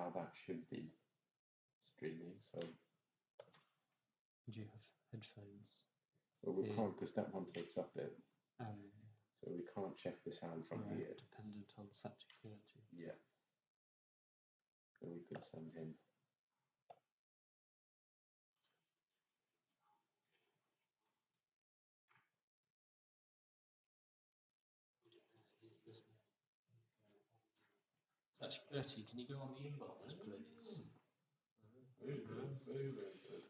now that should be streaming. So. Do you have headphones? Well, we can't because that one takes up it. Oh. So we can't check the sound from here. Dependent on security. Yeah. So we could send him. Security, can you go on the inbox, please? Very good, very, very good.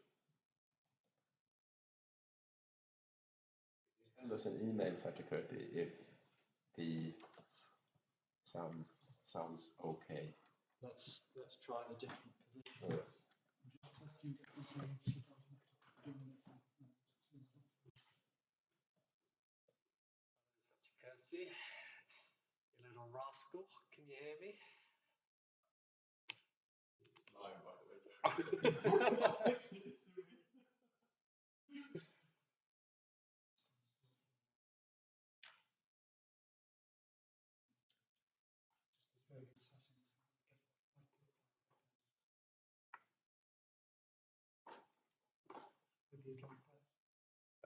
Send us an email, security, if the sound sounds okay. Let's try a different position. Yes. I'm just testing different things. Security, you little rascal, can you hear me? It's live, by the way.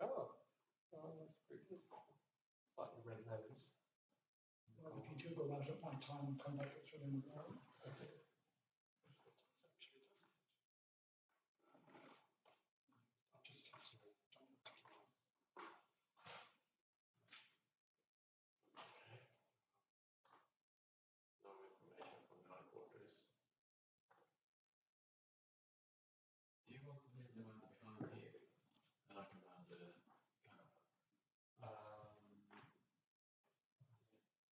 Oh, that's pretty good. Slightly red nose. Well, if you jiggle that at my time and come back through in the row. I'm just testing it. No information from the headquarters. Do you want to move the one behind here? And I can run the camera.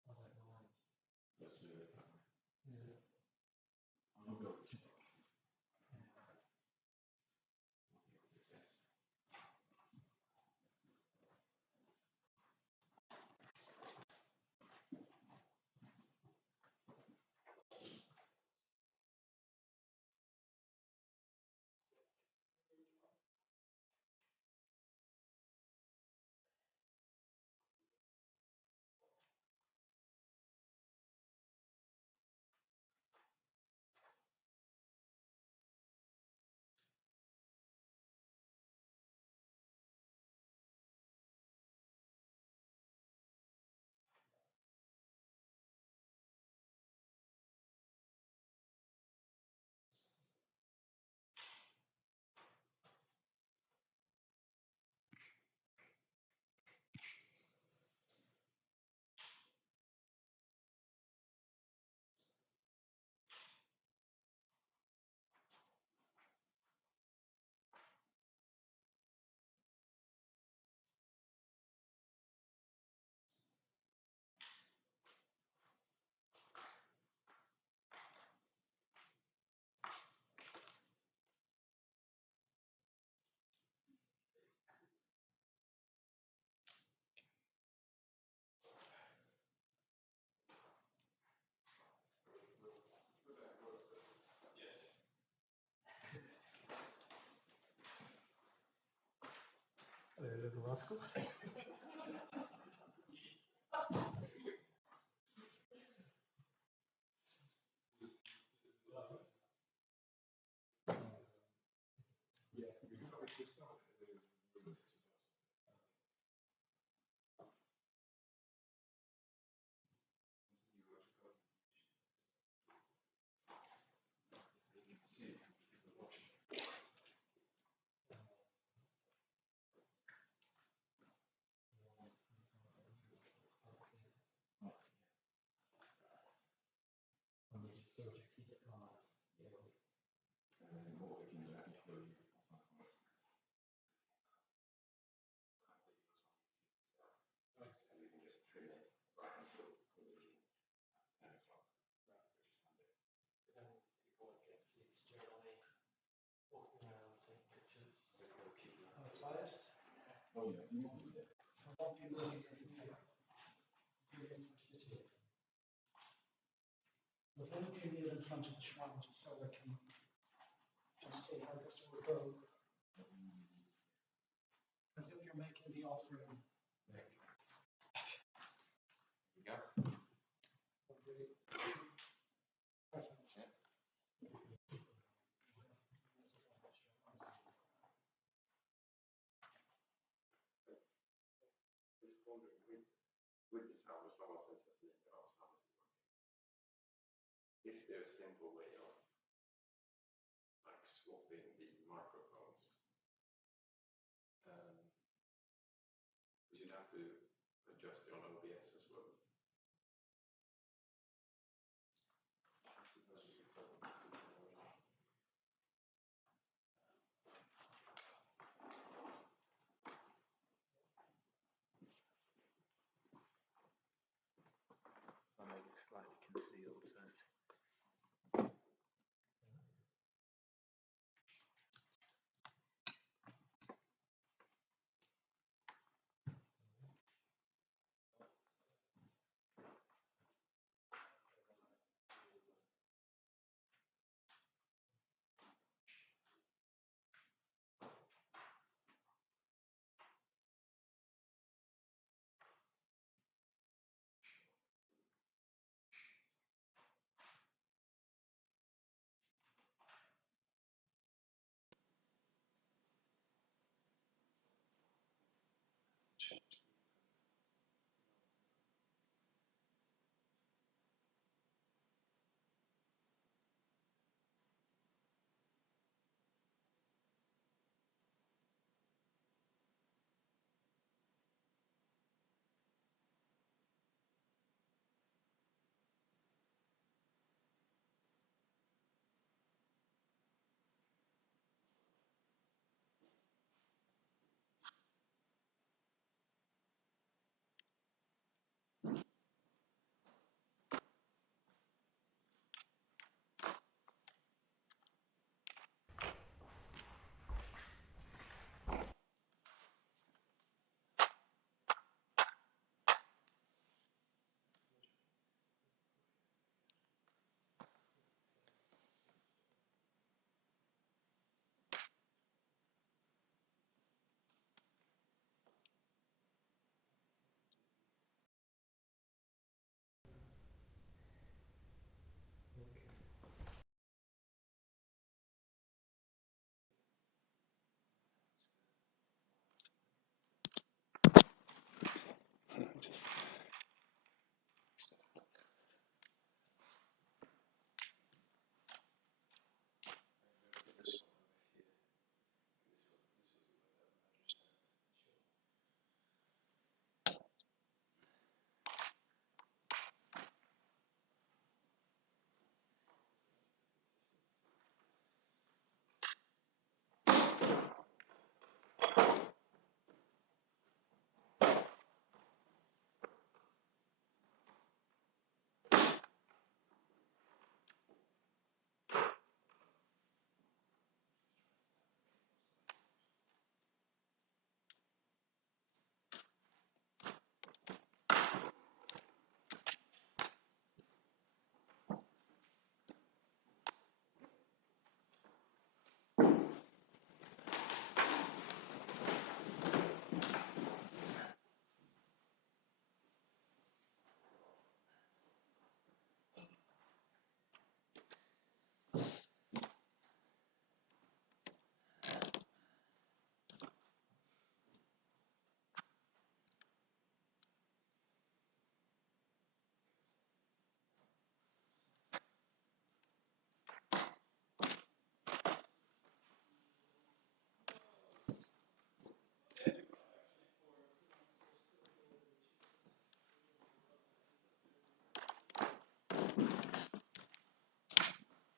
I don't know. Let's do it. Yeah. I'll go check. Hello, little rascal. Oh, yeah, you want to do it. With anything near in front of the shrine, just so I can just see how this will go. As if you're making the offering. There we go. Perfect. there a simple way of like swapping the microphones? Because you'd have to adjust it on OBS as well. I suppose you could probably do that already. Or maybe it's slightly concealed, so it's Just this one here.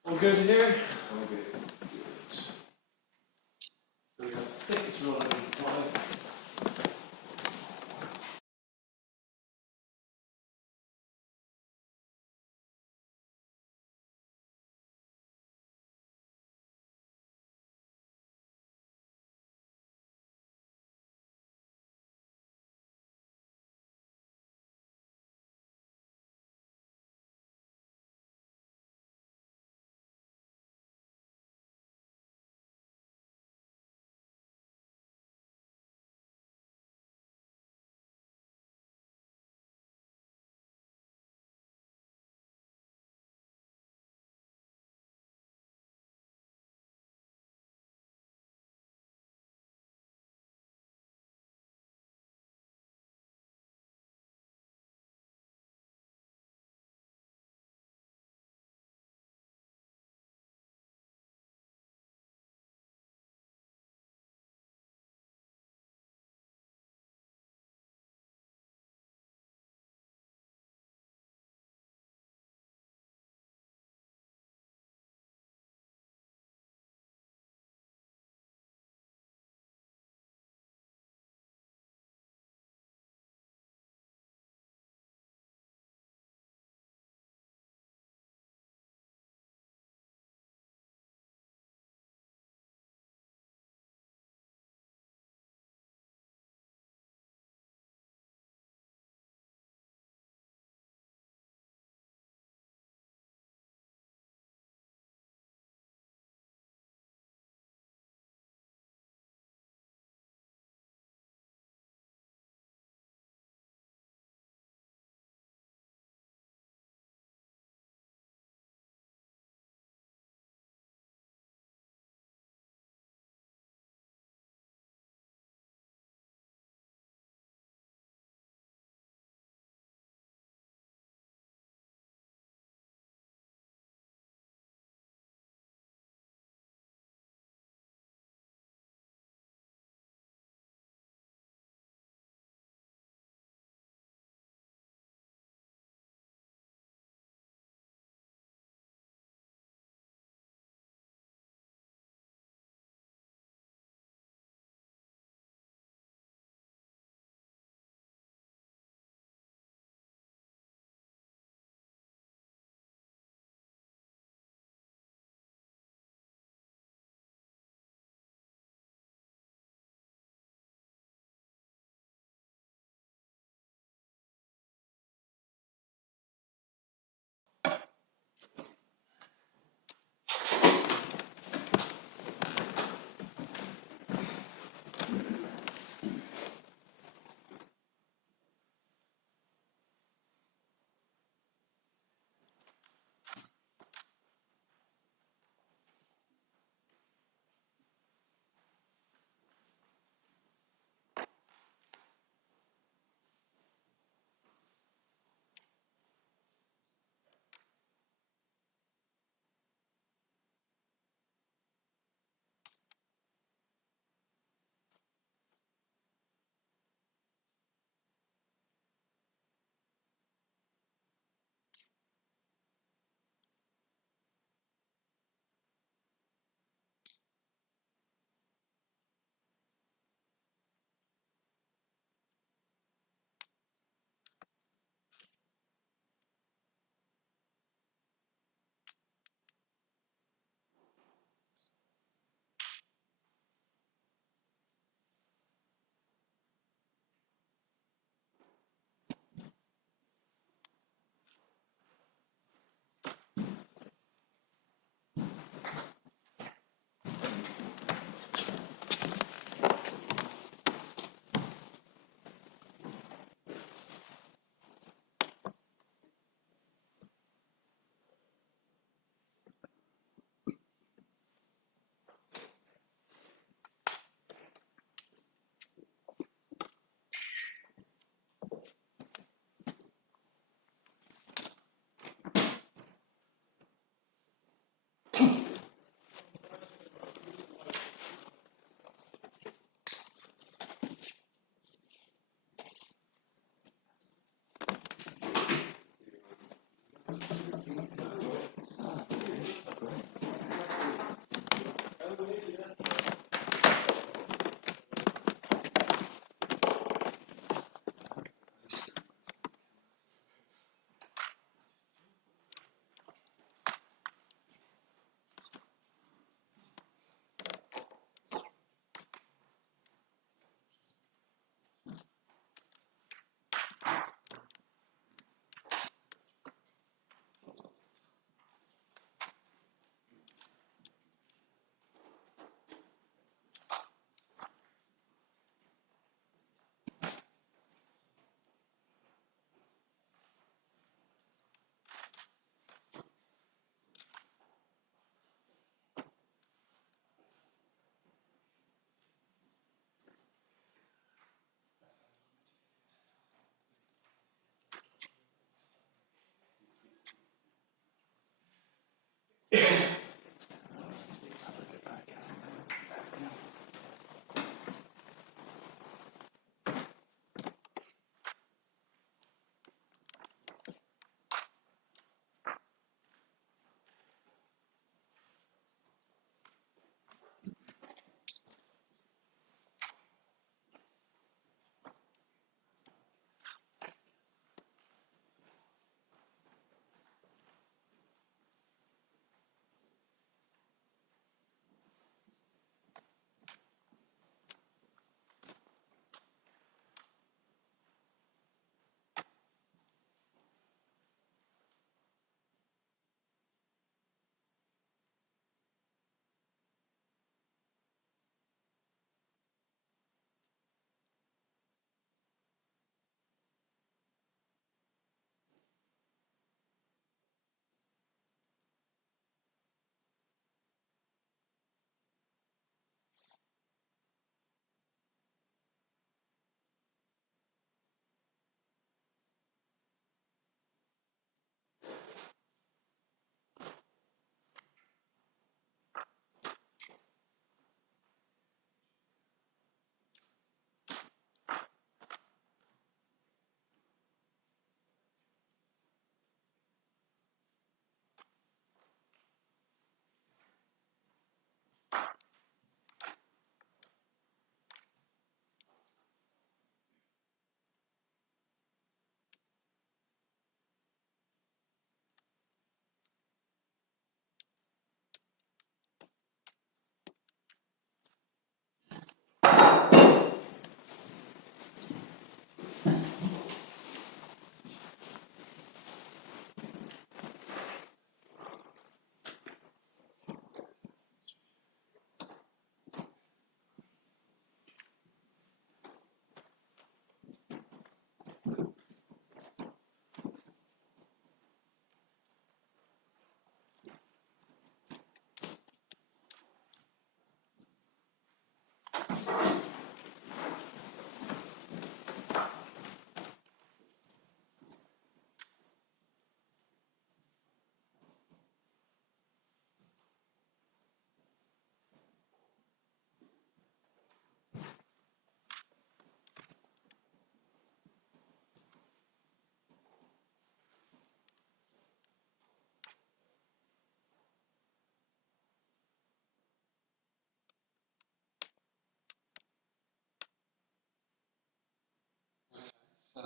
All good here? All good. Good. So we have 6 rather than 5.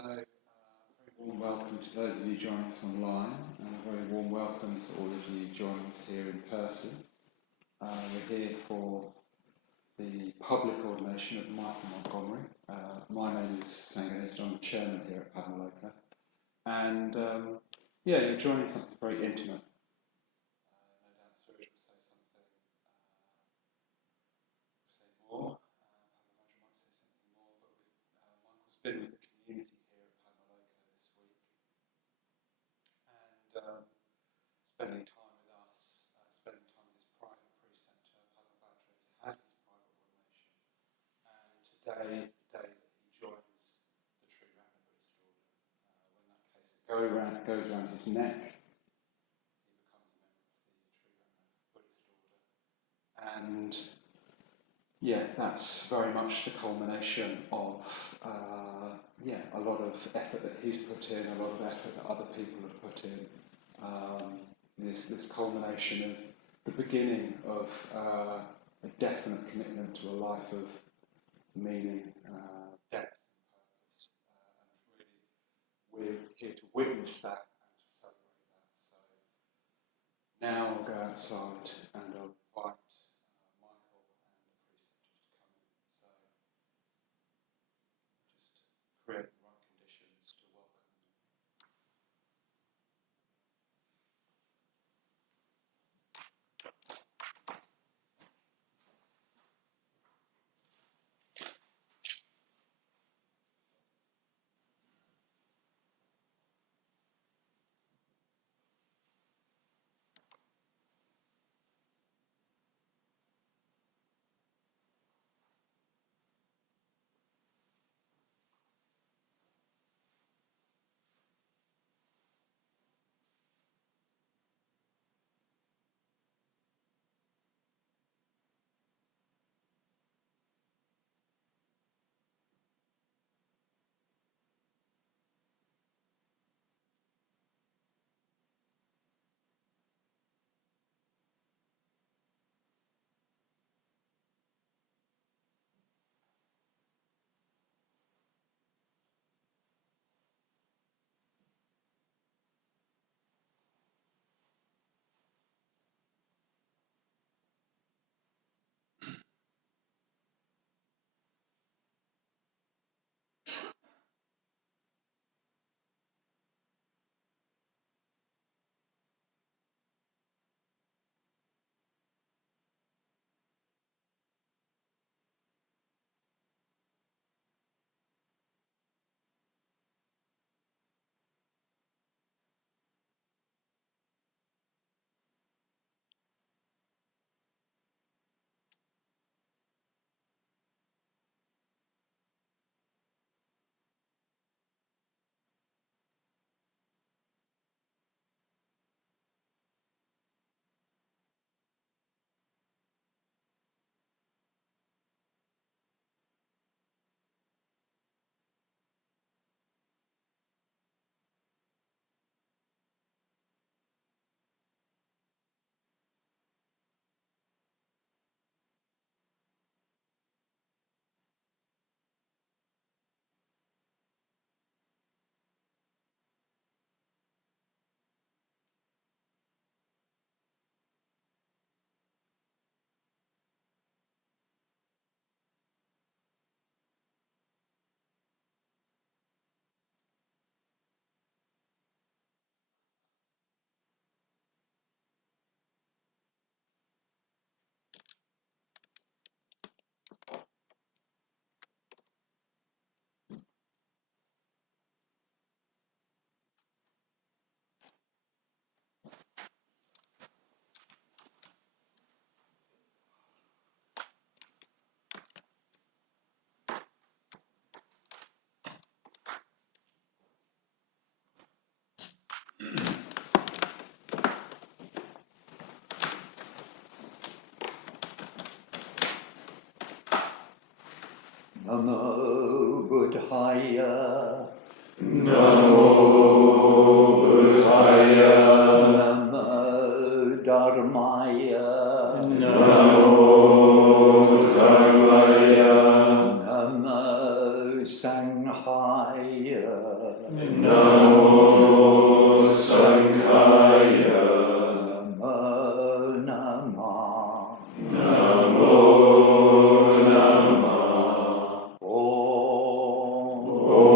very warm welcome to those of you joining us online, and a very warm welcome to all of you joining us here in person. We're here for the public ordination of Michael Montgomery. My name is Sanganis, I'm the chairman here at Padmaloka. And you're joining something very intimate. No doubt Suresh will say something, more. Padmaloka might say something more, but Michael's been with the community here at Padmaloka this week. And spending time with us, spending time in his private preceptor, Padmaloka has had his private ordination. And today is the day that he joins the true Ramana Buddhist order. When that case goes around his neck, he becomes a member of the true Ramana Buddhist order. And that's very much the culmination of a lot of effort that he's put in, a lot of effort that other people have put in. This culmination of the beginning of a definite commitment to a life of meaning, depth and purpose. And really, we're here to witness that and to celebrate that. So now I'll go outside and I'll invite Michael and the preceptors to come in. So just create the right conditions to welcome them. Namo Buddhaya. Namo Buddhaya. Namo Dharmaya. Namo Dharmaya. Namo Sanghaya. Buddhaya. Namo Namah. Namo Namah. Om. Om.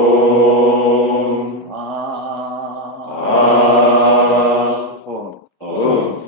Ah. Om. Om.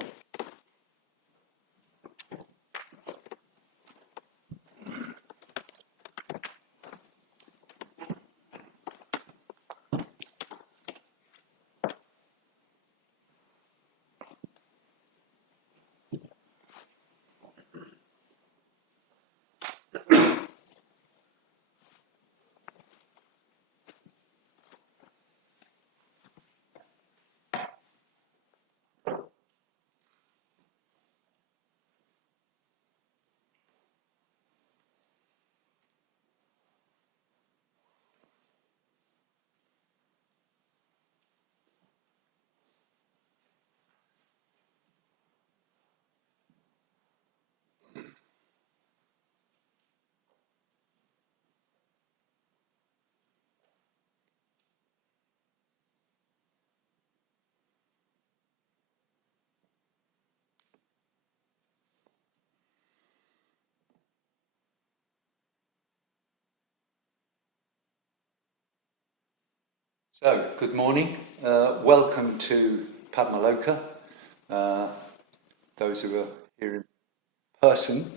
So, good morning. Welcome to Padmaloka. Those who are here in person,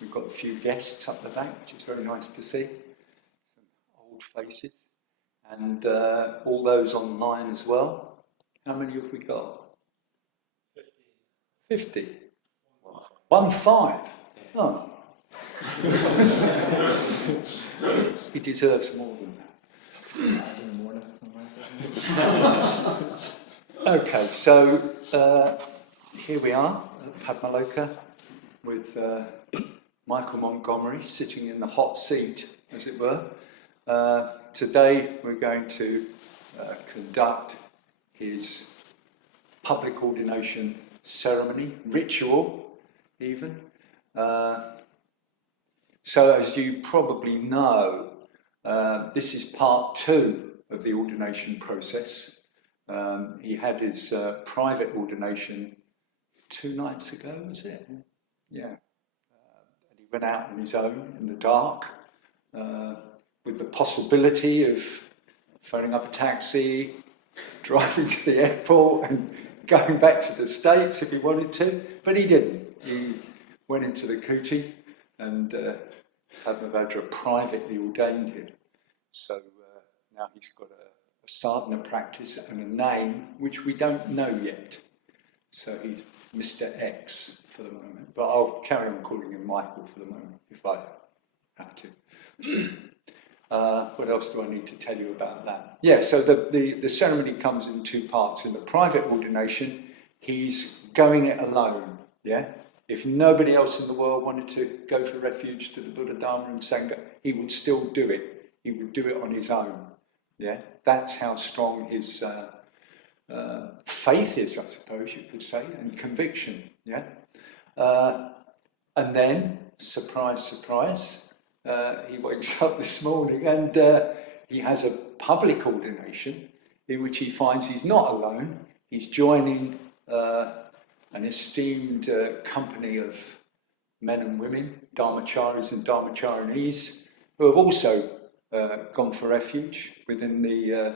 we've got a few guests up the back, which is very nice to see. Some old faces. And all those online as well. How many have we got? 50. 1-5. Oh. He deserves more than that. Okay, so here we are at Padmaloka with Michael Montgomery sitting in the hot seat, as it were. Today we're going to conduct his public ordination ceremony, ritual even. So as you probably know, this is part 2 of the ordination process. He had his private ordination 2 nights ago, was it? Yeah. And he went out on his own in the dark with the possibility of phoning up a taxi, driving to the airport and going back to the States if he wanted to, but he didn't. He went into the kuti and Padmavajra privately ordained him. So now he's got a sadhana practice and a name which we don't know yet. So he's Mr. X for the moment, but I'll carry on calling him Michael for the moment if I have to. What else do I need to tell you about that? Yeah, so the ceremony comes in 2 parts. In the private ordination, he's going it alone, yeah? If nobody else in the world wanted to go for refuge to the Buddha, Dharma and Sangha, he would still do it. He would do it on his own, yeah? That's how strong his faith is, I suppose you could say, and conviction, yeah? And then, surprise, surprise, he wakes up this morning and he has a public ordination in which he finds he's not alone. He's joining an esteemed company of men and women, dharmacharis and dharmacharinis, who have also gone for refuge within the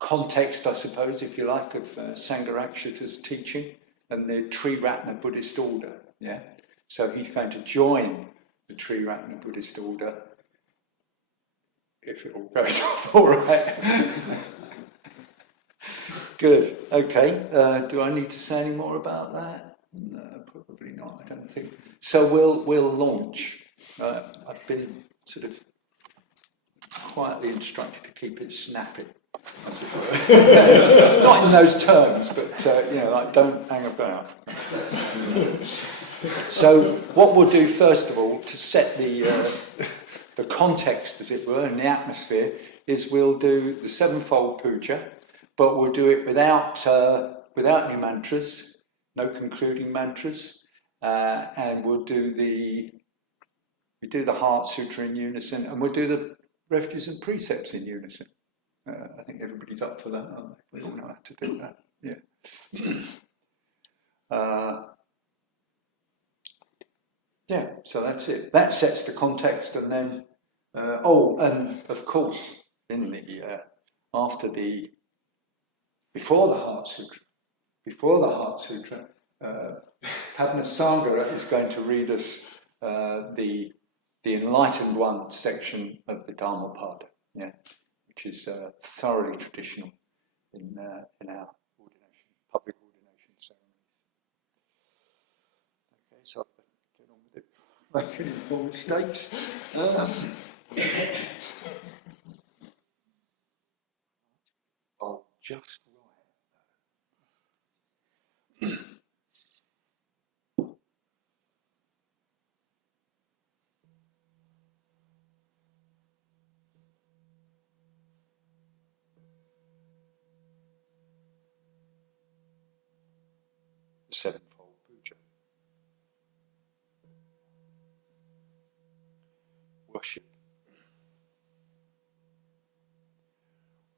context, I suppose, if you like, of Sangharakshita's teaching and the Triratna Buddhist order. Yeah, so he's going to join the Triratna Buddhist order if it all goes off all right. Good. Okay. Do I need to say any more about that? No, probably not. I don't think. So we'll launch. I've been sort of quietly instructed to keep it snappy, I suppose. Not in those terms, but like don't hang about. So what we'll do first of all, to set the context, as it were, and the atmosphere, is we'll do the 7-fold puja, but we'll do it without any mantras, no concluding mantras, and we'll do the Heart Sutra in unison, and we'll do the refuges and precepts in unison. I think everybody's up for that, aren't they? We all know how to do that. Yeah. Yeah, so that's it. That sets the context, and then, and of course, in the before the Heart Sutra, Padmaloka is going to read us the Enlightened One section of the Dharma part, yeah, which is thoroughly traditional in our public ordination ceremonies. Okay, so get on with it. Make any more mistakes. I'll just write. 7-fold puja. Worship.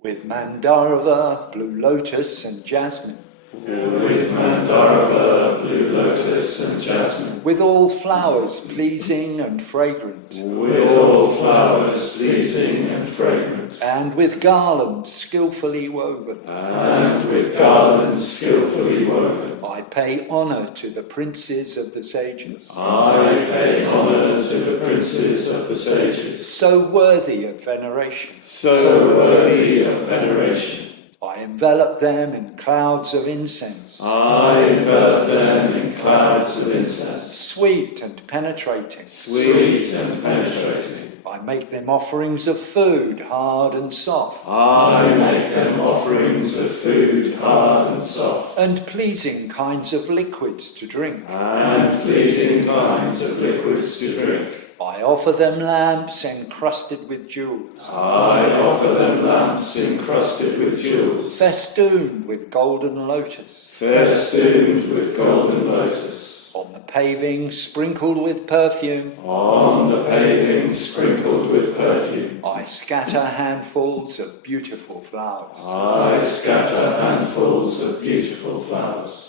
With Mandarava, blue lotus and jasmine. With Mandarava, blue lotus and jasmine. With all flowers pleasing and fragrant. With all flowers pleasing and fragrant. And with garlands skillfully woven. And with garlands skillfully woven. I pay honour to the princes of the sages. I pay honour to the princes of the sages. So worthy of veneration. So worthy of veneration. I envelop them in clouds of incense. I envelop them in clouds of incense. Sweet and penetrating. Sweet and penetrating. I make them offerings of food, hard and soft. I make them offerings of food, hard and soft. And pleasing kinds of liquids to drink. And pleasing kinds of liquids to drink. I offer them lamps encrusted with jewels. I offer them lamps encrusted with jewels. Festooned with golden lotus. Festooned with golden lotus. On the paving sprinkled with perfume. On the paving sprinkled with perfume. I scatter handfuls of beautiful flowers. I scatter handfuls of beautiful flowers.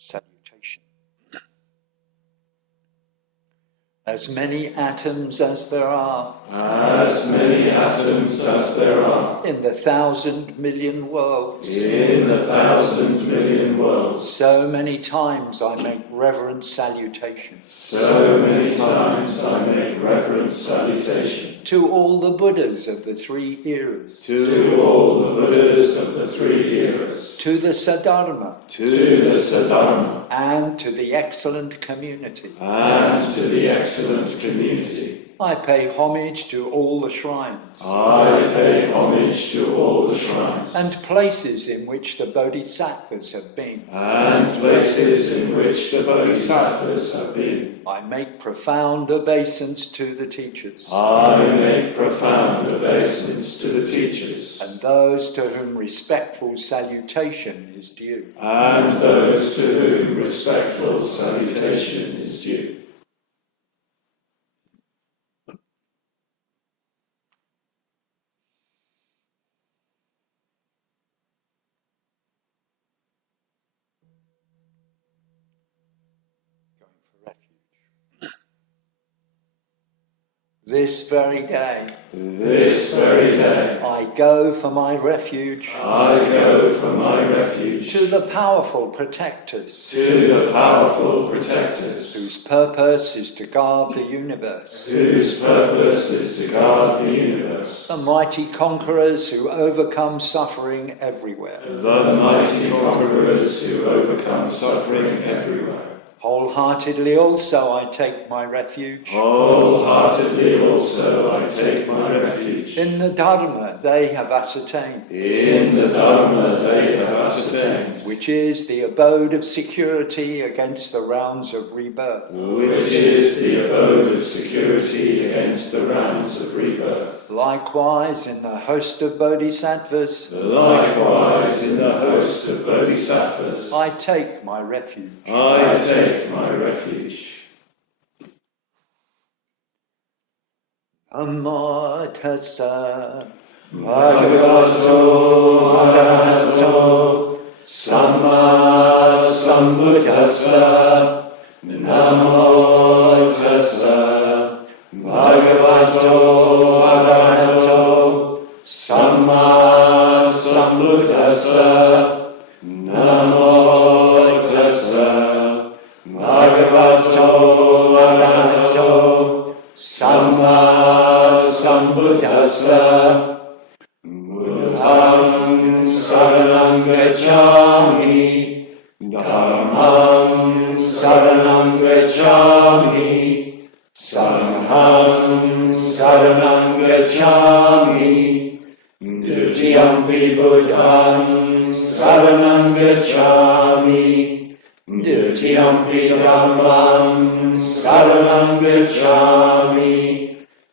Salutation. As many atoms as there are. As many atoms as there are. In the 1,000 million worlds. In the 1,000 million worlds. So many times I make reverent salutation. So many times I make reverent salutation. To all the Buddhas of the 3 eras. To all the Buddhas of the 3 eras. To the Sadharma. To the Sadharma. And to the excellent community. And to the excellent community. I pay homage to all the shrines. I pay homage to all the shrines. And places in which the Bodhisattvas have been. And places in which the Bodhisattvas have been. I make profound obeisance to the teachers. I make profound obeisance to the teachers. And those to whom respectful salutation is due. And those to whom respectful salutation is due. This very day. This very day. I go for my refuge. I go for my refuge. To the powerful protectors. To the powerful protectors. Whose purpose is to guard the universe. Whose purpose is to guard the universe. The mighty conquerors who overcome suffering everywhere. The mighty conquerors who overcome suffering everywhere. Wholeheartedly also I take my refuge. Wholeheartedly also I take my refuge. In the Dharma they have ascertained. In the Dharma they have ascertained. Which is the abode of security against the rounds of rebirth. Which is the abode of security against the rounds of rebirth. Likewise in the host of bodhisattvas. Likewise in the host of bodhisattvas. I take my refuge. I take my refuge. Namo tassa Bhagavato Arahato Samma Sambuddhassa. Namo tassa Bhagavato Arahato Samma Sambuddhassa. Namo tassa Bhagavato Arahato Samma Sambuddhassa. Buddham saranam gacchami, Dhammam saranam gacchami, Sangham saranam gacchami, Dutiyampi Buddham saranam gacchami, Dutiyampi Dhammam saranam gacchami,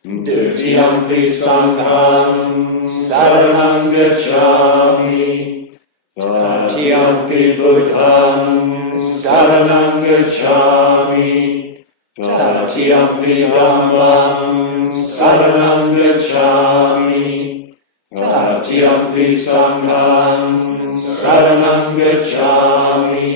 Dutiyampi Sangham saranam gacchami, Tatiyampi Buddham saranam gacchami, Tatiyampi Dhammam saranam gacchami, Tatiyampi Sangham saranam gacchami.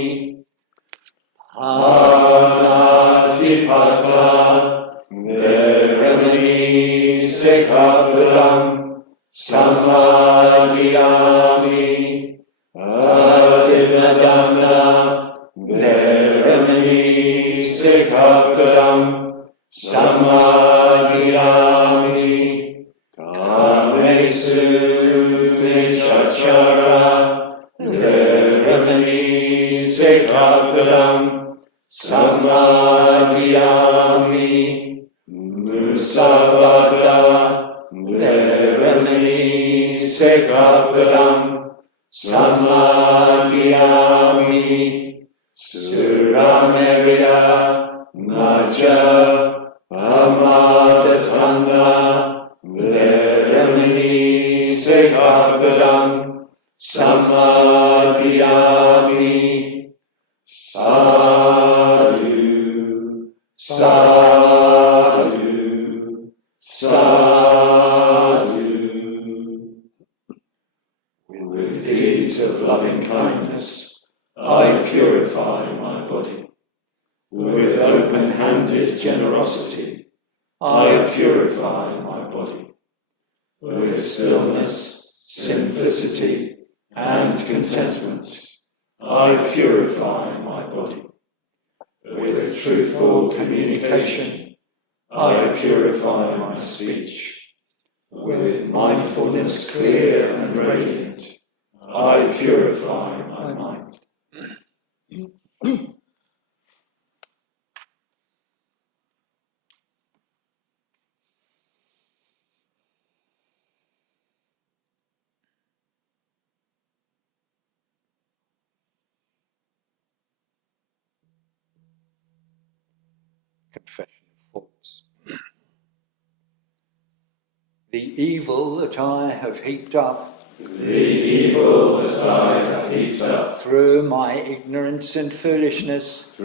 Anatipata Veremani Sikkhapadam Samadhiyami. Adinadana Veremani Sikkhapadam Samadhiyami. Kamesu Michachara Veremani Sikkhapadam Samadhiyami. Musavada Veremani Sikkhapadam Samadhiyami. Suramevida Majja Amadatana Veremani Sikkhapadam Samadhiyami. Sadhu, sadhu, sadhu. With deeds of loving kindness, I purify my body. With open-handed generosity, I purify my body. With stillness, simplicity, and contentment, I purify my body. With truthful communication, I purify my speech. With mindfulness clear and radiant, I purify my mind. Confession of faults. The evil that I have heaped up, through my ignorance and foolishness,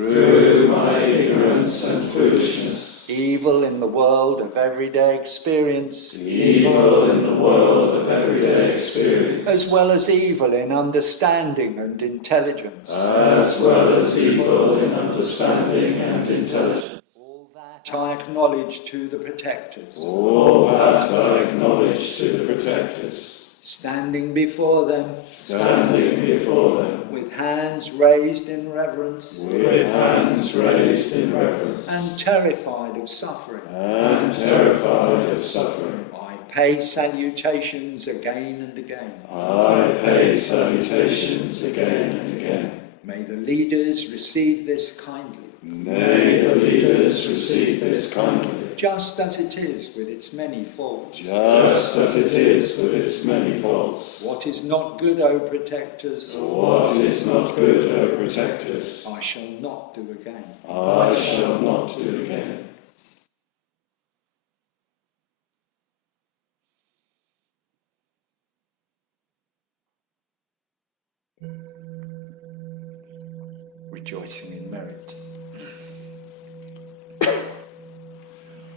evil in the world of everyday experience, as well as evil in understanding and intelligence, all that I acknowledge to the protectors, standing before them, with hands raised in reverence, and terrified of suffering, I pay salutations again and again. May the leaders receive this kindly. May the leaders receive this kindly, just as it is with its many faults. just as it is with its many faults. What is not good, O protectors, What is not good, O protectors, I shall not do again. I shall not do again. Rejoicing in merit.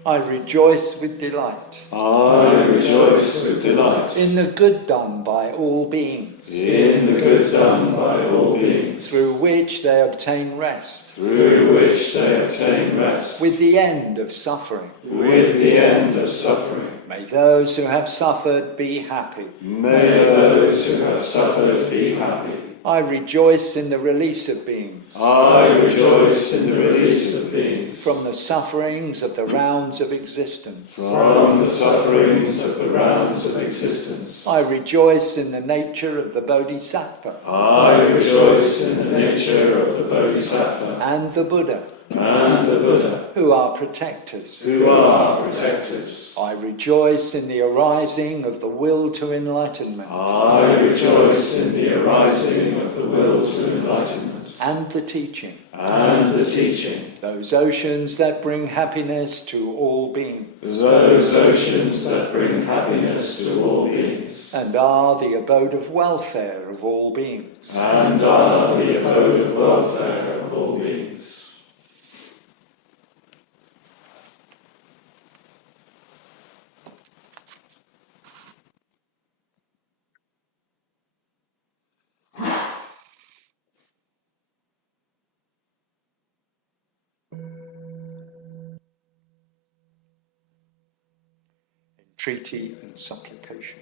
I rejoice with delight I rejoice with delight in the good done by all beings, in the good done by all beings, through which they obtain rest, through which they obtain rest, with the end of suffering. with the end of suffering. May those who have suffered be happy. May those who have suffered be happy. I rejoice in the release of beings I rejoice in the release of beings from the sufferings of the rounds of existence. from the sufferings of the rounds of existence. I rejoice in the nature of the Bodhisattva I rejoice in the nature of the Bodhisattva and the Buddha, and the Buddha, who are protectors. who are protectors. I rejoice in the arising of the will to enlightenment I rejoice in the arising of the will to enlightenment and the teaching, and the teaching, those oceans that bring happiness to all beings those oceans that bring happiness to all beings, and are the abode of welfare of all beings. and are the abode of welfare of all beings. Entreaty and supplication.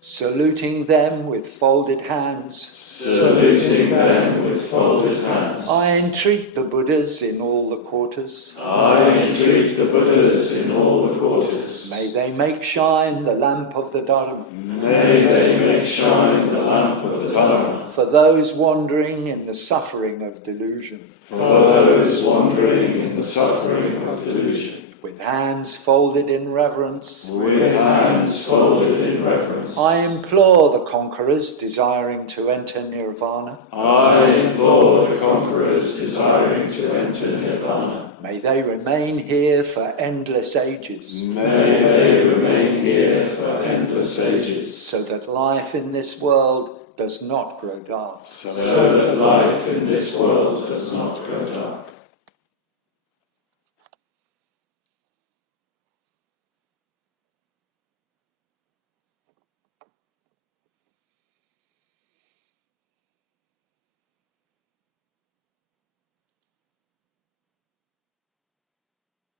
Saluting them with folded hands, Saluting them with folded hands, I entreat the Buddhas in all the quarters. I entreat the Buddhas in all the quarters. May they make shine the lamp of the Dharma May they make shine the lamp of the Dharma for those wandering in the suffering of delusion. for those wandering in the suffering of delusion. With hands folded in reverence, With hands folded in reverence, I implore the conquerors desiring to enter nirvana. I implore the conquerors desiring to enter nirvana. May they remain here for endless ages, May they remain here for endless ages, so that life in this world does not grow dark. so that life in this world does not grow dark.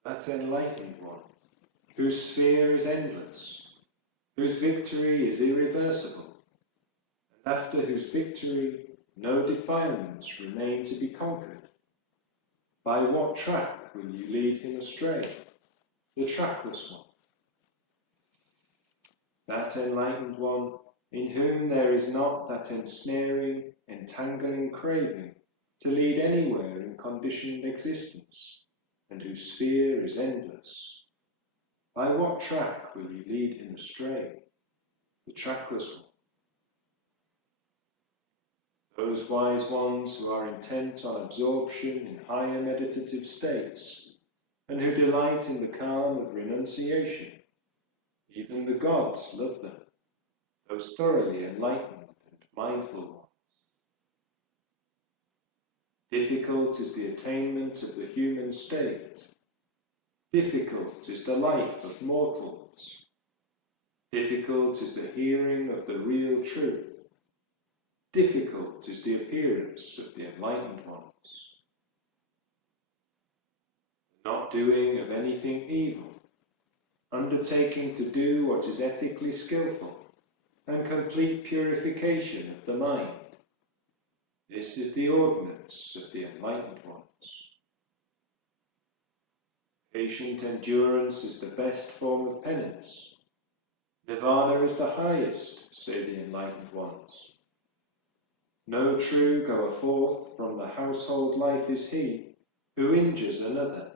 That enlightened one, whose sphere is endless, whose victory is irreversible, and after whose victory no defilements remain to be conquered. By what track will you lead him astray, the trackless one? That enlightened one, in whom there is not that ensnaring, entangling craving to lead anywhere in conditioned existence, and whose sphere is endless. By what track will you lead him astray, the trackless one? Those wise ones who are intent on absorption in higher meditative states, and who delight in the calm of renunciation, even the gods love them, those thoroughly enlightened and mindful ones. Difficult is the attainment of the human state. Difficult is the life of mortals. Difficult is the hearing of the real truth. Difficult is the appearance of the enlightened ones. The not doing of anything evil, undertaking to do what is ethically skillful, and complete purification of the mind. This is the ordinance of the enlightened ones. Patient endurance is the best form of penance. Nirvana is the highest, say the enlightened ones. No true goer forth from the household life is he who injures another,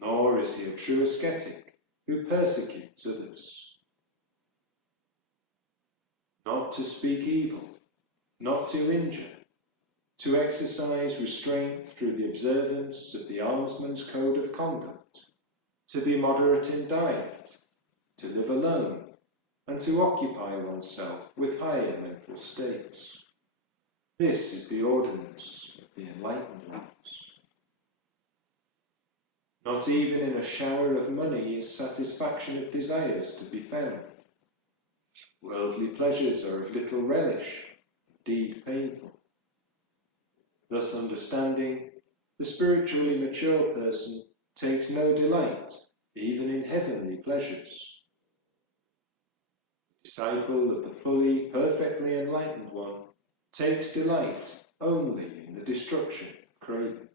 nor is he a true ascetic who persecutes others. Not to speak evil, not to injure, to exercise restraint through the observance of the almsman's code of conduct, to be moderate in diet, to live alone, and to occupy oneself with higher mental states. This is the ordinance of the enlightened ones. Not even in a shower of money is satisfaction of desires to be found. Worldly pleasures are of little relish, indeed painful. Thus understanding, the spiritually mature person takes no delight even in heavenly pleasures. The disciple of the fully, perfectly enlightened one takes delight only in the destruction of craving.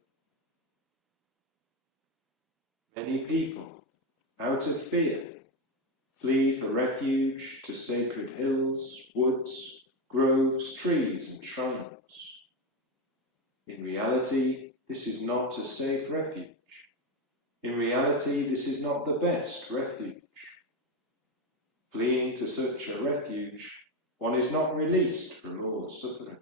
Many people, out of fear, flee for refuge to sacred hills, woods, groves, trees, and shrines. In reality, this is not a safe refuge. In reality, this is not the best refuge. Fleeing to such a refuge, one is not released from all suffering.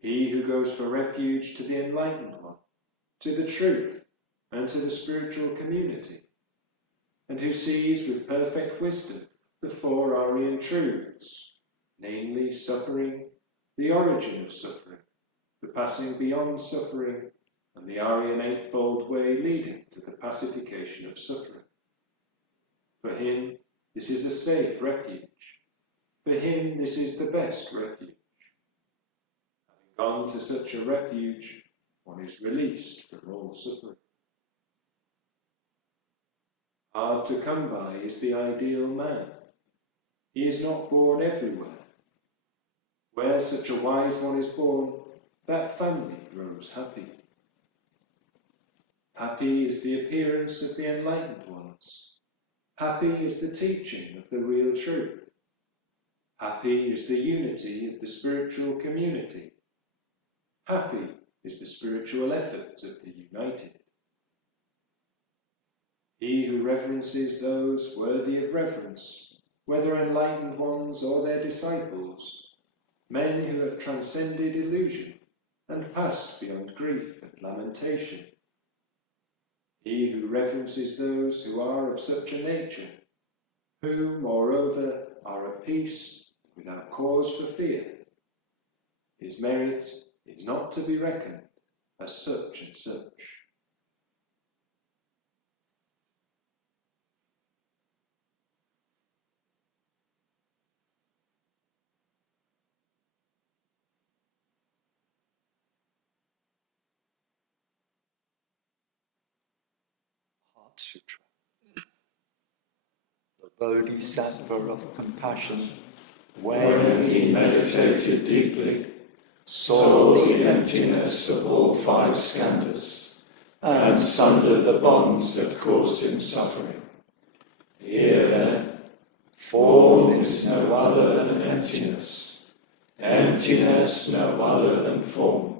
He who goes for refuge to the enlightened one, to the truth, and to the spiritual community, and who sees with perfect wisdom the four Aryan truths, namely suffering, the origin of suffering, the passing beyond suffering, and the Aryan Eightfold Way leading to the pacification of suffering. For him, this is a safe refuge. For him, this is the best refuge. Having gone to such a refuge, one is released from all suffering. Hard to come by is the ideal man. He is not born everywhere. Where such a wise one is born, that family grows happy. Happy is the appearance of the enlightened ones. Happy is the teaching of the real truth. Happy is the unity of the spiritual community. Happy is the spiritual effort of the united. He who reverences those worthy of reverence, whether enlightened ones or their disciples, men who have transcended illusion and passed beyond grief and lamentation. He who reverences those who are of such a nature, who, moreover, are at peace without cause for fear. His merit is not to be reckoned as such and such. Sutra. The Bodhisattva of compassion, when he meditated deeply, saw the emptiness of all five skandhas, and sundered the bonds that caused him suffering. Here then, form is no other than emptiness, emptiness no other than form.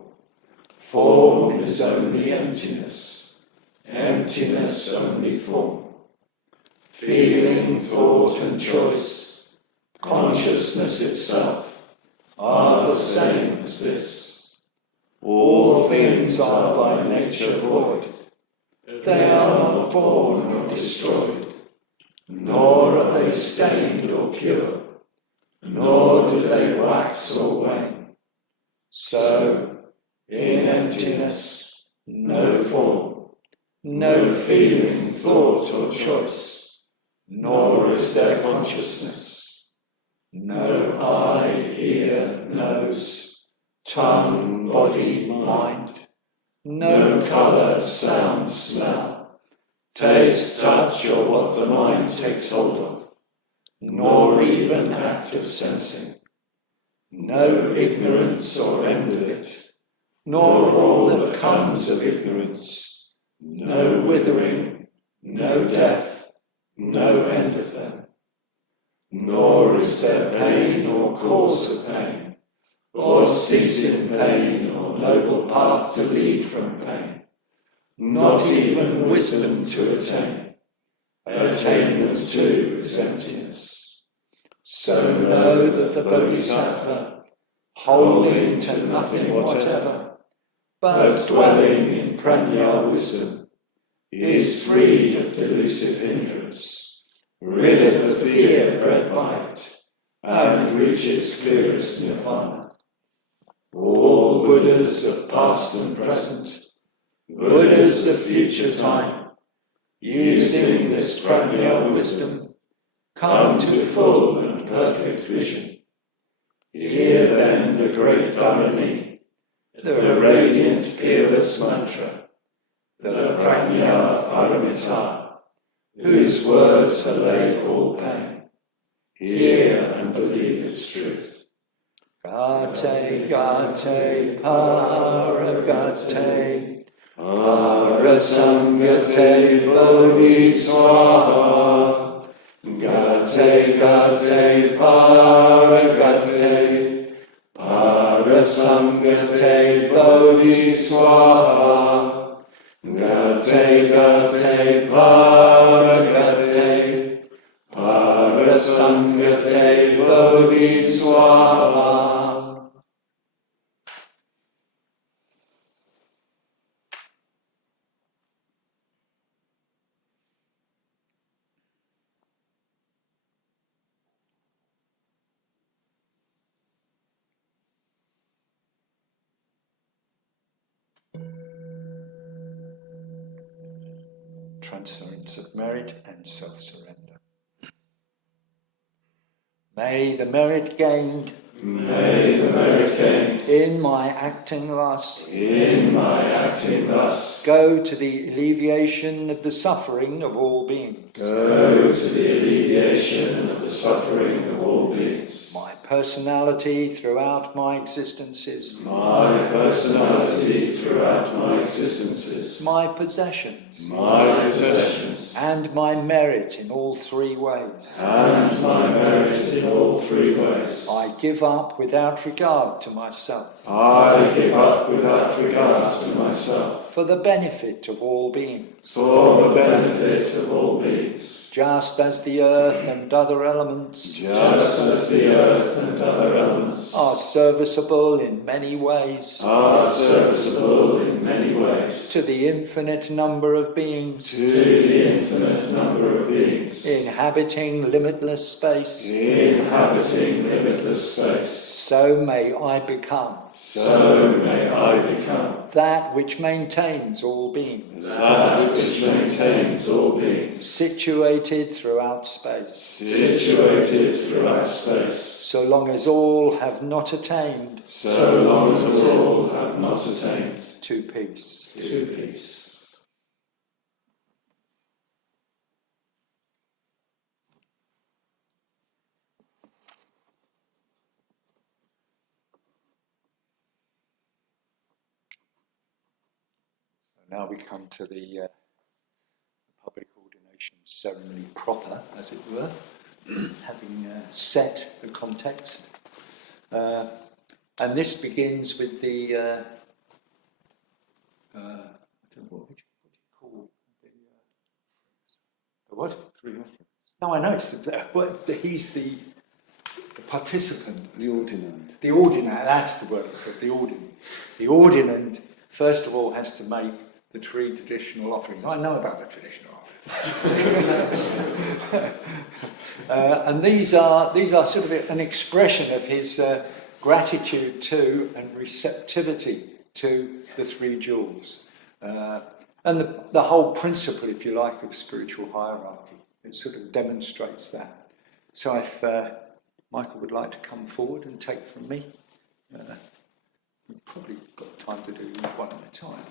Form is only emptiness, emptiness only form. Feeling, thought and choice, consciousness itself, are the same as this. All things are by nature void. They are not born or destroyed, nor are they stained or pure, nor do they wax or wane. So, in emptiness, no form, no feeling, thought or choice, nor is there consciousness. No eye, ear, nose, tongue, body, mind, no colour, sound, smell, taste, touch, or what the mind takes hold of, nor even active sensing. No ignorance or end of it, nor all that comes of ignorance. No withering, no death, no end of them. nor is there pain or cause of pain, or ceasing pain or noble path to lead from pain, not even wisdom to attain. Attainment too is emptiness. So know that the Bodhisattva, holding to nothing whatever, but dwelling in prajna wisdom, is freed of delusive hindrance, rid of the fear bred by it, and reaches clearest nirvana. All Buddhas of past and present, Buddhas of future time, using this prajna wisdom, come to full and perfect vision. Hear then the great Dharma, the radiant peerless mantra, the prajna paramita, whose words allay all pain. Hear and believe its truth. Gate, gate, paragate, parasangate, bodhiswaha. Gate, gate, paragate, parasangate, bodhiswaha. Gate, gate, paragate, parasangate, bodhiswaha. Transference of merit and self-surrender. May the merit gained in my acting thus go to the alleviation of the suffering of all beings. My personality throughout my existences. My possessions. And my merit in all three ways. I give up without regard to myself. For the benefit of all beings. Just as the earth and other elements are serviceable in many ways to the infinite number of beings inhabiting limitless space, so may I become that which maintains all beings, situated throughout space, so long as all have not attained to peace. Now we come to the public ordination ceremony proper, as it were, having set the context. And this begins with the, I don't know, what would you call the what? Three offerings. No, I know it's he's the participant. The ordinand. The ordinand, that's the word I said, the ordinand. The ordinand, first of all, has to make the three traditional offerings. I know about the traditional offerings. And these are sort of an expression of his gratitude to and receptivity to the three jewels. And the whole principle, if you like, of spiritual hierarchy. It sort of demonstrates that. So if Michael would like to come forward and take from me, we've probably got time to do one at a time.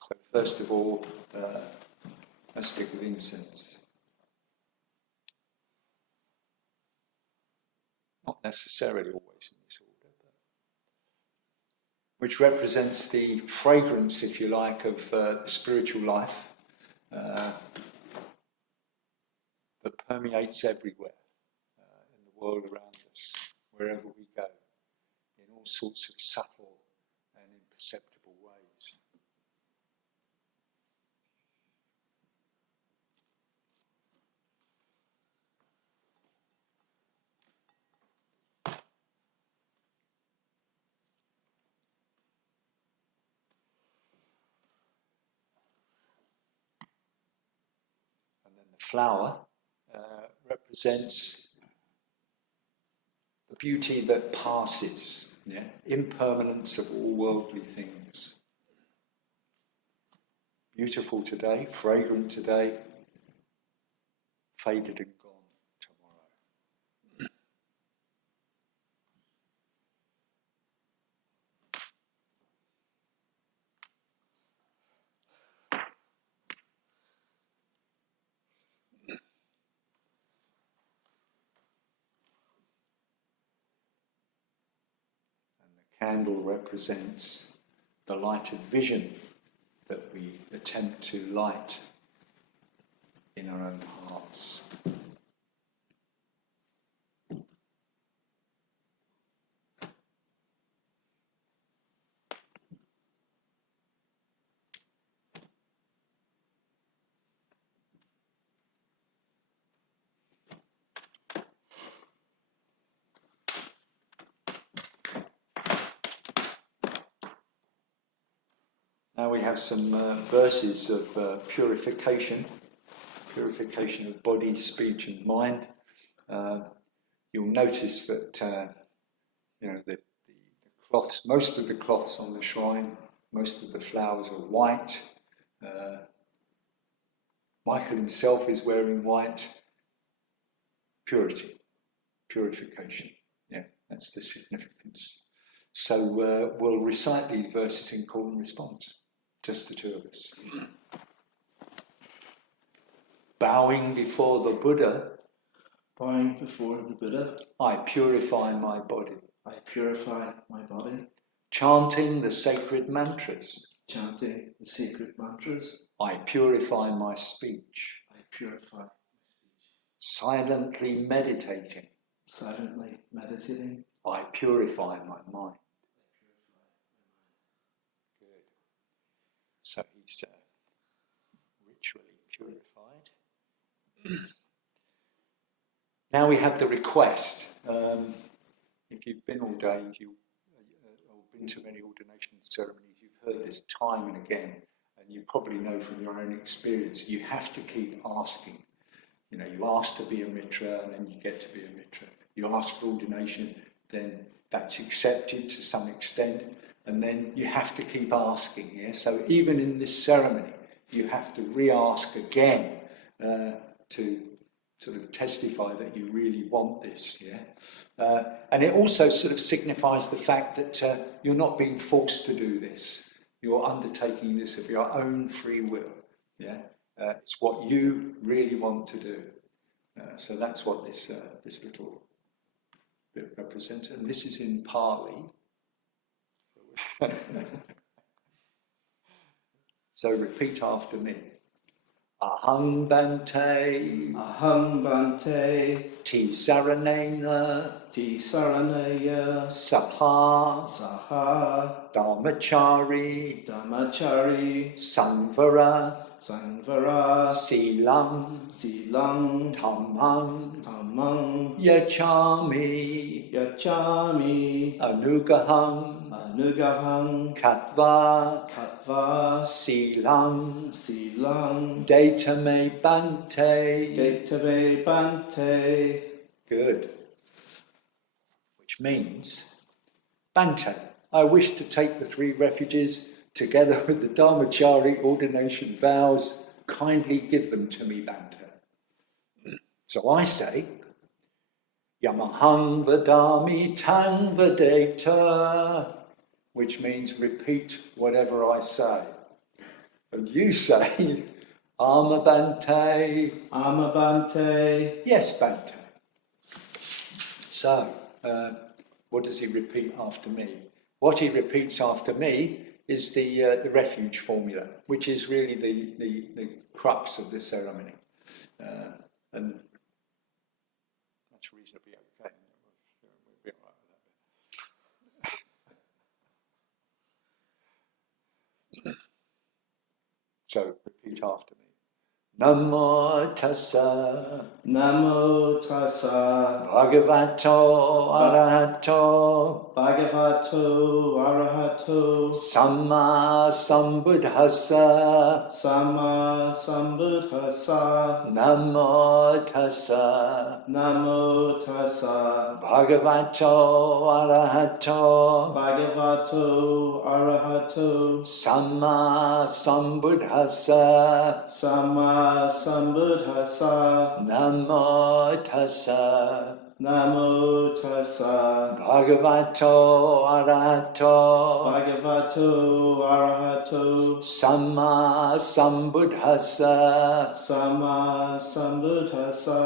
So first of all, a stick of incense. Not necessarily always in this order, which represents the fragrance, if you like, of the spiritual life that permeates everywhere in the world around us, wherever we go, in all sorts of subtle and imperceptible ways. Flower represents the beauty that passes, yeah? Impermanence of all worldly things. Beautiful today, fragrant today, faded and gone tomorrow. Candle represents the light of vision that we attempt to light in our own hearts. Now we have some verses of purification of body, speech and mind. You'll notice that the cloths, most of the cloths on the shrine, most of the flowers are white. Michael himself is wearing white. Purity, purification. Yeah, that's the significance. So we'll recite these verses in call and response. Just the two of us. Bowing before the Buddha. Bowing before the Buddha. I purify my body. I purify my body. Chanting the sacred mantras. Chanting the sacred mantras. I purify my speech. I purify my speech. Silently meditating. Silently meditating. I purify my mind. So he's ritually purified. Now we have the request. If you've been ordained, or been to many ordination ceremonies, you've heard this time and again, and you probably know from your own experience, you have to keep asking. You know, you ask to be a mitra, and then you get to be a mitra. You ask for ordination, then that's accepted to some extent. And then you have to keep asking, yeah? So even in this ceremony, you have to re-ask again to sort of testify that you really want this, yeah? And it also sort of signifies the fact that you're not being forced to do this. You're undertaking this of your own free will, yeah? It's what you really want to do. So that's what this little bit represents. And this is in Pali. So repeat after me. Ahang Bante, Ahang Bante, Ti Saranena, Ti Saranaya, Saha, Saha, Dharmachari, Dharmachari, Sangvara, Sanvara, Silang, Silang, Dhammang, Dhammang, Yachami, Yachami, Anugahang, Anugahang, Katva, Katva, Silang, Silang, Datame Bante. Detabe Bante. Good. Which means, Bante, I wish to take the three refuges together with the Dharmachari ordination vows. Kindly give them to me, Bante. So I say, Yamahang Vadami Tang Vadeta, which means repeat whatever I say. And you say, Ama Bante. Ama Bante. Yes, Bante. So, what does he repeat after me? What he repeats after me is the refuge formula, which is really the crux of the ceremony. And that's reasonably okay. We'll be all right with that. So repeat after me. Namo tassa. Namo tassa. Bhagavato arahato. Bhagavato arahato. Samma sambuddhassa. Samma sambuddhassa. Namo tassa. Namo tassa. Bhagavato arahato. Bhagavato arahato. Samma sambuddhassa. Samma sambuddhassa. Namo tassa. Namo tassa. Bhagavato arahato. Bhagavato arahato. Samma sambuddhassa. Samma sambuddhassa.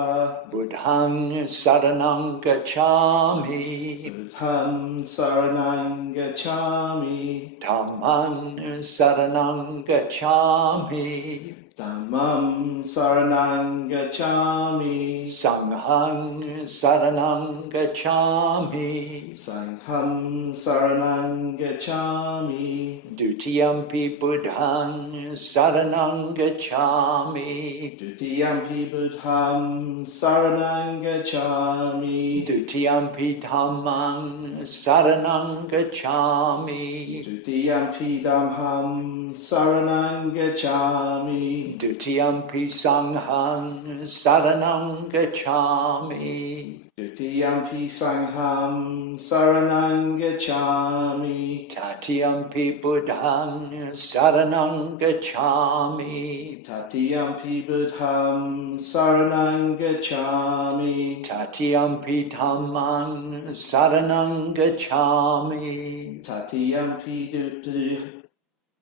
Buddhang saranang gacchami. Buddham saranang gacchami. Dhammang saranang gacchami. Dhammam saranang gacchami. Sanghang saranang gacchami. Sangham saranang gacchami. Dutiyampi buddhang saranang gacchami. Dutiyampi buddham saranang gacchami. Dutiyampi dhammang saranang gacchami. Dutiyampi dhammam saranang gacchami. Dutiyampi sanghang saranang gacchami. Dutiyampi sangham saranang gacchami. Tatiyampi buddhang saranang gacchami. Tatiyampi buddham saranang gacchami. Tatiyampi dhammang saranang gacchami. Tatiyampi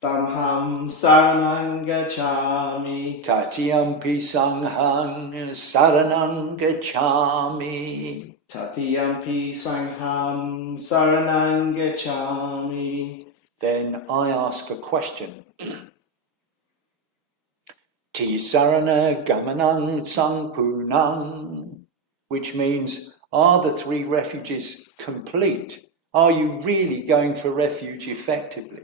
dhammam saranang gacchami. Tatiyampi sanghang saranang gacchami. Tatiyampi sangham saranang gacchami. Then I ask a question. Ti sarana gamanang sangpunang, which means, are the 3 refuges complete? Are you really going for refuge effectively?